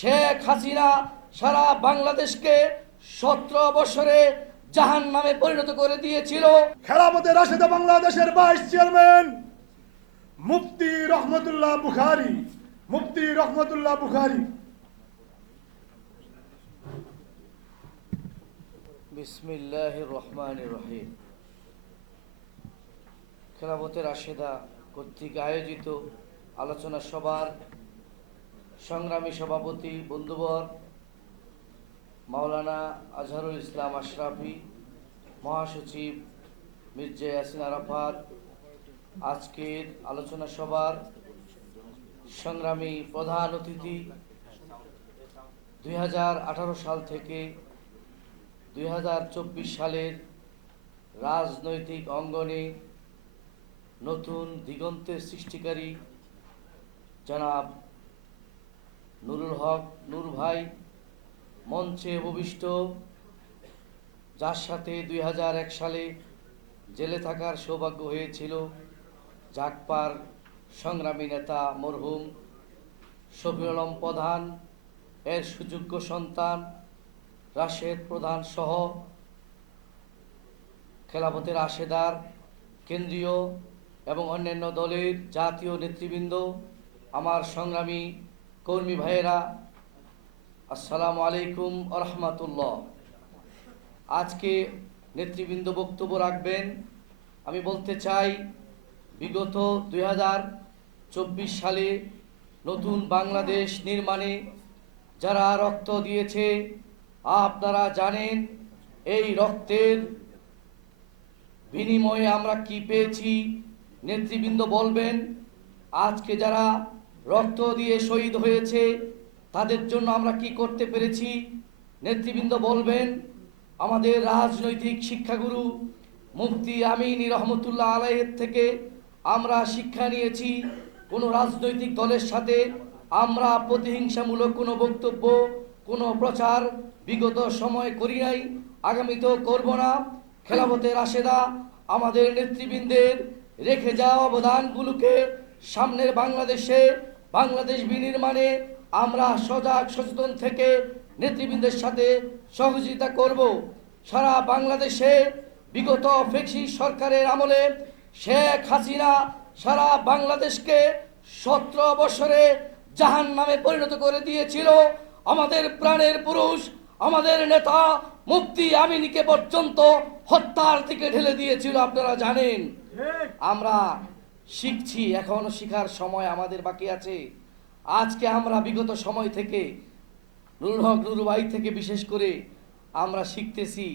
শেখ হাসিনা সারা বাংলাদেশকে 17 বছরে জাহান্নামে পরিণত করে দিয়েছিল। খেলাফতে রাশেদা বাংলাদেশের ভাইস চেয়ারম্যান মুফতি রহমতুল্লাহ বুখারী। বিসমিল্লাহির রহমানির রহিম। খেলাফতে রাশেদা কর্তৃক আয়োজিত আলোচনা সভার সংগ্রামী সভাপতি বন্ধুবর মাওলানা আজহারুল ইসলাম আশরাফি, মহাসচিব মির্জা ইয়াসিন আরাফাত, আজকের আলোচনা সভার সংগ্রামী প্রধান অতিথি, 2018 সাল থেকে 2024 সালের রাজনৈতিক অঙ্গনে নতুন দিগন্তের সৃষ্টিকারী জনাব নুরুল হক নূর ভাই, মঞ্চে উপবিষ্ট, যার সাথে 2001 সালে জেলে থাকার সৌভাগ্য হয়েছিল জাগপার সংগ্রামী নেতা মরহুম শফিউল আলম প্রধান, এর সুযোগ্য সন্তান রাশেদ প্রধান সহ খেলাফতে রাশেদার কেন্দ্রীয় এবং অন্যান্য দলের জাতীয় নেতৃবৃন্দ, আমার সংগ্রামী কর্মী ভাইয়েরা, আসসালামু আলাইকুম ওয়া রাহমাতুল্লাহ। আজকে নেতৃবৃন্দ বক্তব্য রাখবেন। আমি বলতে চাই, বিগত 2024 সালে নতুন বাংলাদেশ নির্মাণে যারা রক্ত দিয়েছে, আপনারা জানেন এই রক্তের বিনিময়ে আমরা কি পেয়েছি। নেতৃবৃন্দ বলবেন আজকে যারা রক্ত দিয়ে শহীদ হয়েছে তাদের জন্য আমরা কি করতে পেরেছি। নেতৃবৃন্দ বলবেন আমাদের রাজনৈতিক শিক্ষাগুরু মুফতি আমিনী রহমতুল্লাহ আলাইহির থেকে আমরা শিক্ষা নিয়েছি, কোনো রাজনৈতিক দলের সাথে আমরা প্রতিহিংসামূলক কোনো বক্তব্য, কোনো প্রচার বিগত সময় করি নাই, আগামীতেও করব না। খেলাফতে রাশেদা আমাদের নেতৃবৃন্দের রেখে যাওয়া অবদানগুলোকে সামনের বাংলাদেশ বিনির্মাণে আমরা সজাগ সচেতন থেকে নেতৃবৃন্দের সাথে সহযোগিতা করব। সারা বাংলাদেশে বিগত ফ্যাসিস্ট সরকারের আমলে শেখ হাসিনা সারা বাংলাদেশকে 17 বছরে জাহান্নামে পরিণত করে দিয়েছিল। আমাদের প্রাণের পুরুষ, আমাদের নেতা মুফতি আমিনীকে পর্যন্ত হত্যার দিকে ঢেলে দিয়েছিল, আপনারা জানেন। আমরা শিখছি, এখনো শিখার সময় আমাদের বাকি আছে। আজকে আমরা বিগত সময় থেকে নুরুল হক নূর ভাই থেকে বিশেষ করে আমরা শিখতেছি,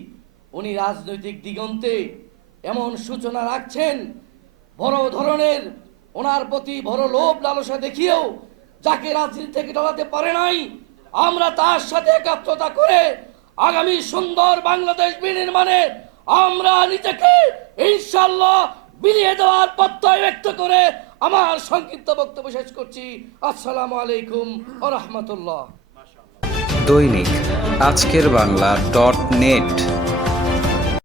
উনি রাজনৈতিক দিগন্তে এমন সূচনা রাখছেন, বড় ধরনের ওনার প্রতি বড় লোভ লালসা দেখিয়েও যাকে রাজনীতি থেকে ডরাতে পারে নাই, আমরা তার সাথে একাত্মতা করে আগামী সুন্দর বাংলাদেশ বিনির্মাণে আমরা নিজেকে ইনশাআল্লাহ বিলিয়ে দেওয়ার প্রত্যয় ব্যক্ত করে আমার সংক্ষিপ্ত বক্তব্য শেষ করছি। আসসালামু আলাইকুম ওয়া রাহমাতুল্লাহ। দৈনিক আজকের বাংলা .net